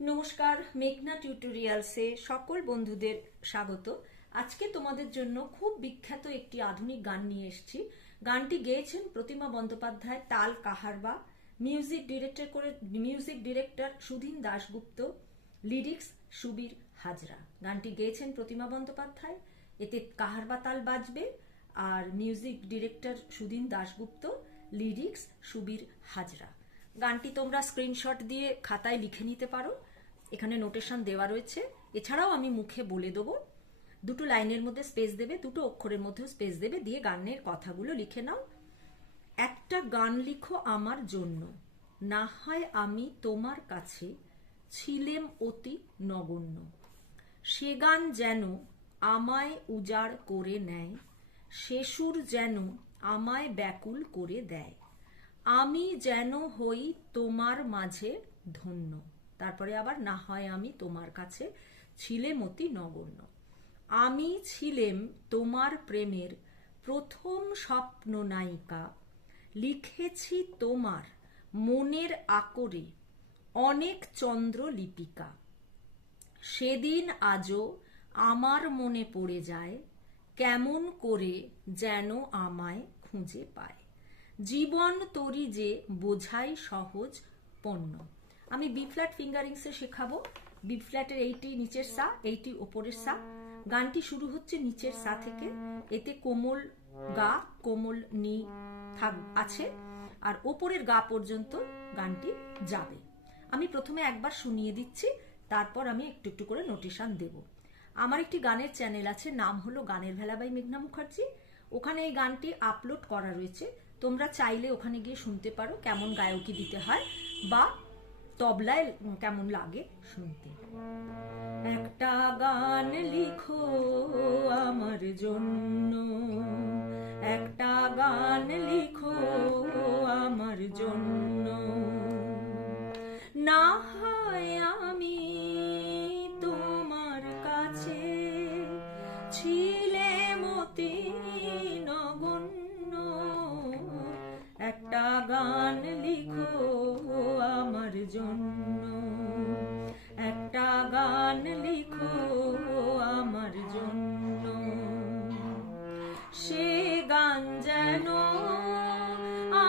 নমস্কার, মেঘনা টিউটোরিয়ালসে সকল বন্ধুদের স্বাগত। আজকে তোমাদের জন্য খুব বিখ্যাত একটি আধুনিক গান নিয়ে এসেছি। গানটি গেয়েছেন প্রতিমা বন্দ্যোপাধ্যায়, তাল Kaharba, music director Sudhin Dasgupta, lyrics Subir Hazra. গানটি গেয়েছেন প্রতিমা বন্দ্যোপাধ্যায়, এতে কাহারবা তাল বাজবে, আর music director Sudhin Dasgupta, lyrics Subir Hazra. গানটি তোমরা স্ক্রিনশট দিয়ে খাতায় লিখে নিতে পারো, এখানে নোটেশন দেওয়া রয়েছে। এছাড়াও আমি মুখে বলে দেবো, দুটো লাইনের মধ্যে স্পেস দেবে, দুটো অক্ষরের মধ্যে স্পেস দেবে, দিয়ে গানের কথাগুলো লিখে নাও। একটা গান লিখো আমার জন্য, না হয় আমি তোমার কাছে ছিলেম অতি নগণ্য। সে গান যেন আমায় উজাড় করে নেয়, সে সুর যেন আমায় ব্যাকুল করে দেয়। আমি যেন হই তোমার মাঝে ধন্য। তারপরে আবার না হয় আমি তোমার কাছে ছিলেম অতি নগণ্য। আমি ছিলেম তোমার প্রেমের প্রথম স্বপ্ন নায়িকা, লিখেছি তোমার মনের আকরে অনেক চন্দ্রলিপিকা। সেদিন আজও আমার মনে পড়ে যায়, কেমন করে যেন আমায় খুঁজে পায়। জীবন তরি যে বোঝাই সহজ পণ্য। আমি বি ফ্ল্যাট ফিঙ্গারিংসে শেখাবো। বি ফ্ল্যাটের এইটি নিচের সা, এইটি ওপরের সা। গানটি শুরু হচ্ছে নিচের সা থেকে, এতে কোমল গা, কোমল নি আছে, আর ওপরের গা পর্যন্ত গানটি যাবে। আমি প্রথমে একবার শুনিয়ে দিচ্ছি, তারপর আমি একটু একটু করে নোটেশন দেব। আমার একটি গানের চ্যানেল আছে, নাম হলো গানের ভেলা বাই মেঘনা মুখার্জি। ওখানে এই গানটি আপলোড করা রয়েছে, তোমরা চাইলে ওখানে গিয়ে শুনতে পারো কেমন গায়কি দিতে হয় বা তবলায় কেমন লাগে শুনতে। একটা গান লিখো আমার জন্য, একটা গান লিখো আমার জন্য, না হয় আমি তোমার কাছে ছিলেম অতি নগণ্য। একটা গান লিখো আমার জন্য, একটা গান লিখো আমার জন্য। সে গান যেন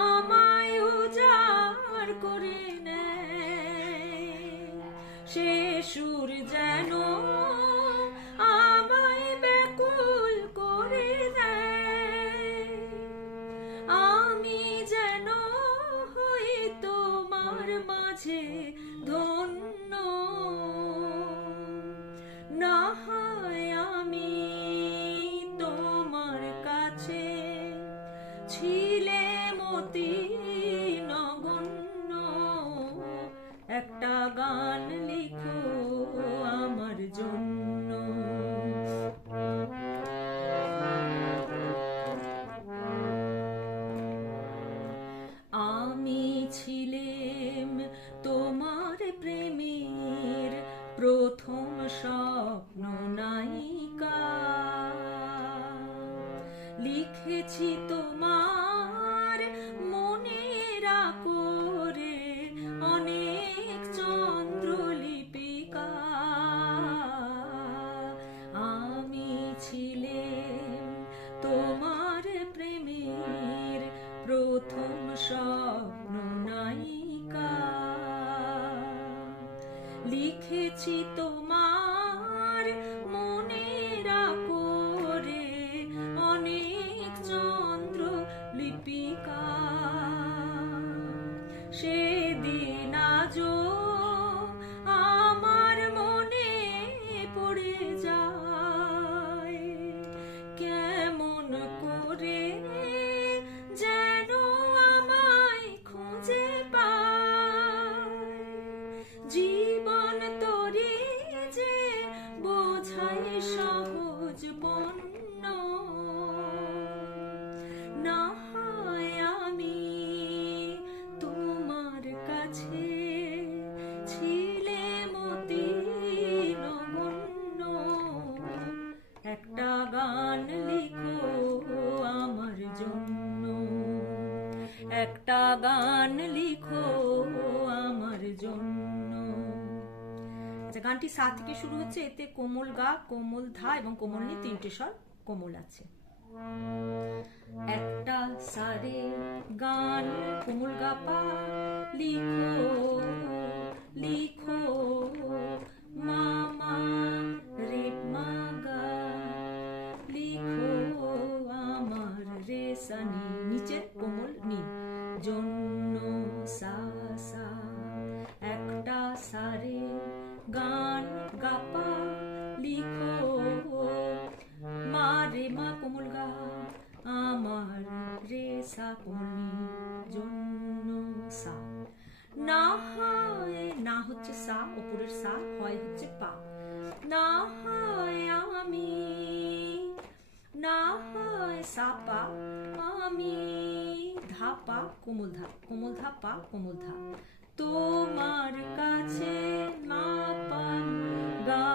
আমায় উজাড় করে নেয়, সে সুর যেন আমায় ব্যাকুল করে দেয়। আমি যেন হই তোমার মাঝে ধন্য, না হয় আমি তোমার কাছে ছিলেম অতি নগণ্য। একটা গান লিখো আমার জন্য। আমি ছিলেম তোমার প্রেমের প্রথম স্বপ্ন নায়িকা, লিখেছি তোমার মনের আকরে অনেক চন্দ্রলিপিকা। আমি ছিলেম তোমার প্রেমের প্রথম স্বপ্ন নায়িকা, লিখেছি তোমার মনের আকরে অনেক চন্দ্র লিপিকা। সেদিন আজও আমার মনে পড়ে যায়, কেমন করে যেন আমায় খুঁজে পায়। জীবন তরি যে বোঝাই আচ্ছা, গানটি সা থেকে শুরু হচ্ছে, এতে কোমল গা, কোমল ধা এবং কোমল নি, তিনটে স্বর কোমল আছে। একটা সারে গান কোমল গা পা, লিখো লিখো মামা রে মা গা, লিখো আমার রে সা নি, নিচে কোমল নি, জন্য সা সা। একটা সারে গান গা পা, লিখো মা রে মা কোমল গা, আমার রে সা কোমল নি, জন্য সা। না হয়, না হচ্ছে সা, ওপরের সা, হয় হচ্ছে পা। না হয় আমি, না হয় সা পা, আমি ধা পা কোমল ধা, কোমল ধা পা কোমল ধা, তোমার কাছে মা পা গা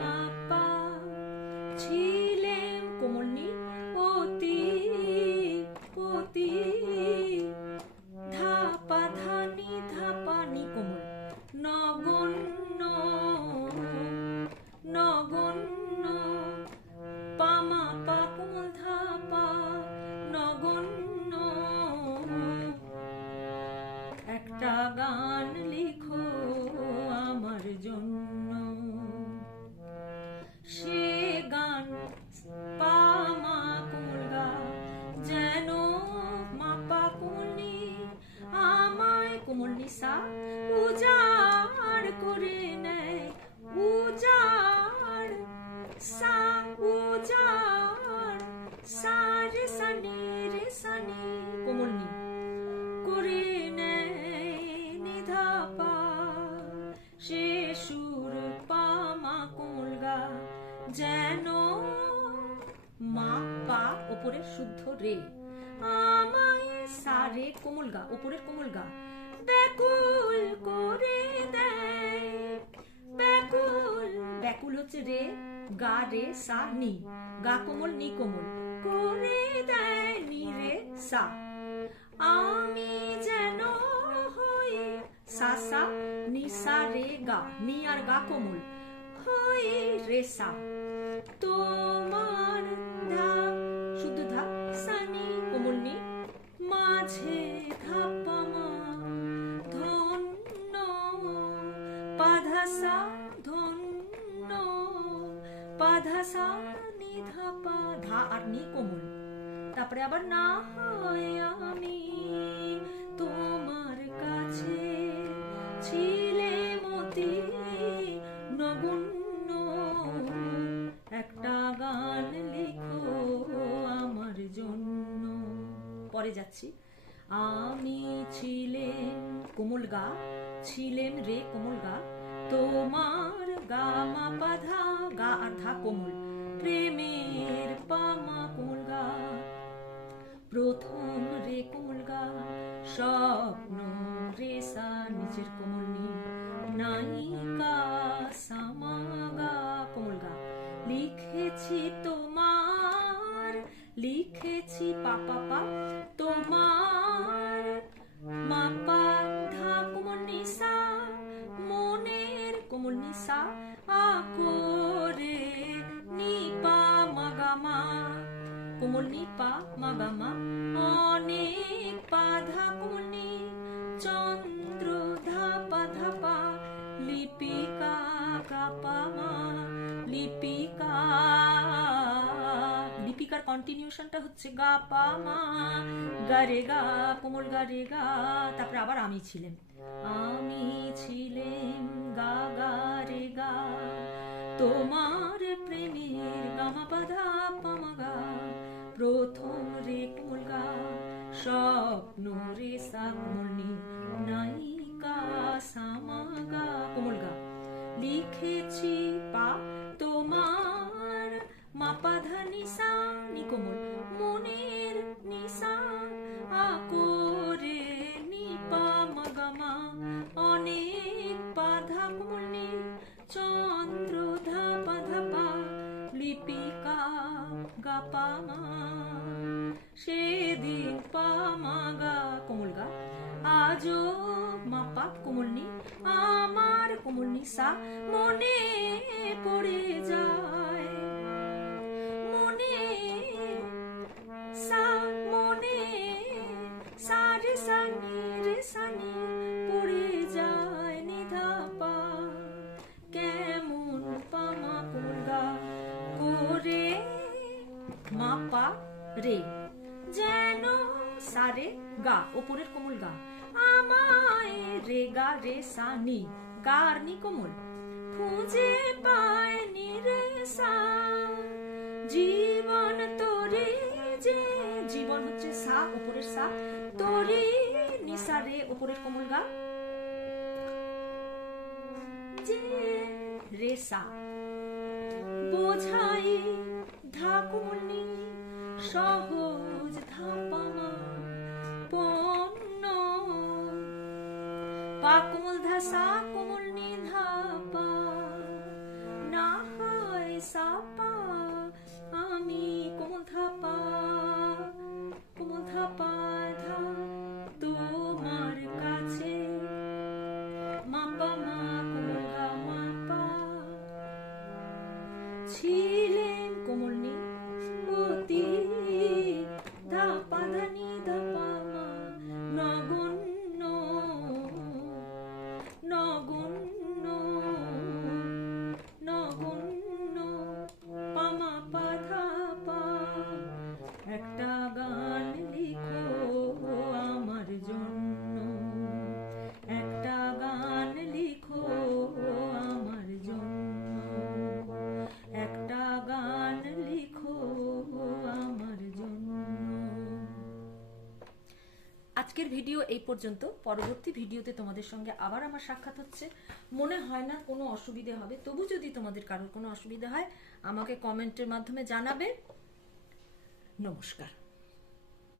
মা পা, ছিলেম কোমল নি, অতি অতি, ধা পা ধা নি, ধা পা নি কোমল, নগণ্য নগণ্য, পা মা পা কোমল ধা পা, নগণ্য। একটা গান লিখো আমার জন্য, সে গান পা মা কোমল গা, যেন মা পা কোমল নি, আমায় কোমল নি সা উজাড় করে নেয়, উজাড় সা, উজাড় সা রে সা নি, রে সা নি কোমল নি, করে নেয় নিধা পা, সে সুর পা মা কোমল গা, যেন মা পা ওপরের শুদ্ধ রে, আমায় সা রে কোমল গা, ওপরের কোমল গা, ব্যাকুল করে দেয়, ব্যাকুল, ব্যাকুল হচ্ছে রে, গা রে সা নি, গা কোমল নি কোমল, করে দেয় নি রে সা, আমি যেন হই সা সা নি সা রে গা, নি আর গা কোমল, হই রে সা, তোমার ধা শুদ্ধ ধা, সা নি কোমল নি, মাঝে ধা পা মা, ধন্য পা ধা সা, ধন্য পা ধা সা নি ধা পা, ধা আর নি কোমল, তারপরে আবার না হয় আমি তোমার কাছে ছিলে মতি, নগণ্য। একটা গান লিখো আমার জন্য। পরে যাচ্ছি, আমি ছিলেম কোমল গা, ছিলেম রে কোমল গা, তোমার গা মা পা ধা, গা আর ধা কোমল, প্রেমের পা মা কোমল গা, প্রথম রে কোমল গা, স্বপ্ন রে সা নিচের কোমল নি, নায়িকা সামা গা কোমল গা, লিখেছি তোমার, লিখেছি পা পা পা, তোমার মা পা ধা কোমল নি সা, মনের কোমল নি সা, আকরে নি পা মা গা মা, কোমল নি পা মা গা মা, অনেক পা ধা কোমল নি, চন্দ্র ধা পা ধা পা, লিপিকা গা পা মা, লিপিকা, লিপিকার কন্টিনিউশনটা হচ্ছে গা পা মা, গা রে গা কোমল গা রে গা, তারপরে আবার আমি ছিলেম, আমি ছিলেম গা গা রে গা, তোমার প্রেমের গা মা পা ধা পা মা গা, প্রথম রে কোমল গা, স্বপ্ন রে সা কোমল নি, নায়িকা সামা গা কোমল গা, লিখেছি পা তোমার মা পা ধা নি সা নি কোমল, মনের নি সা, আকরে নি পা মা গা মা, অনেক পা ধা কোমল নি, চন্দ্র ধা পা ধা পা, লিপিকা গা পা মা, সেদিন পা মা গা কোমল গা, আজও মা পা কোমল নি, আমার কোমল নি নি সা মনে পড়ে যায়, মনে সা মনে সা রে সা নি পড়ে যায় নি ধা পা, কেমন পামা কোরগা করে মা পা রে, যেন সারে গা ওপরের কোমল গা, আমায় রে গা রে সা নি, গা আর নি কোমল, খুঁজে পায়নি রে সা, জীবন তোরে যে, জীবন হচ্ছে সা ওপরের সা, তোরে নিসা রে ওপরের কোমল গা, যে রে সা, বোঝাই ধা কোমল নি, সহজ ধা পামা পন্ন, পা কোমল ধা সা কোমল নি ধা পা, না হয় সা পা আমি কোমল ধা পা, কোমল ধা পা ধা তোমার কাছে, মা পা মা কোমল ধা মা পা, ছিলেন কোমল নি অতি ধা পা ধা নি ধা পা মা, নগণ্য নগণ্য নগণ্য পামা পা ধা পা, একটা গান লিখো আমার জন্য, একটা গান লিখো আমার জন্য, একটা গান লিখো আমার জন্য। আজকের ভিডিও এই পর্যন্ত। পরবর্তী ভিডিওতে তোমাদের সঙ্গে আবার আমার সাক্ষাৎ হচ্ছে। মনে হয় না কোনো অসুবিধে হবে, তবু যদি তোমাদের কারোর কোনো অসুবিধা হয় আমাকে কমেন্টের মাধ্যমে জানাবে। নমস্কার।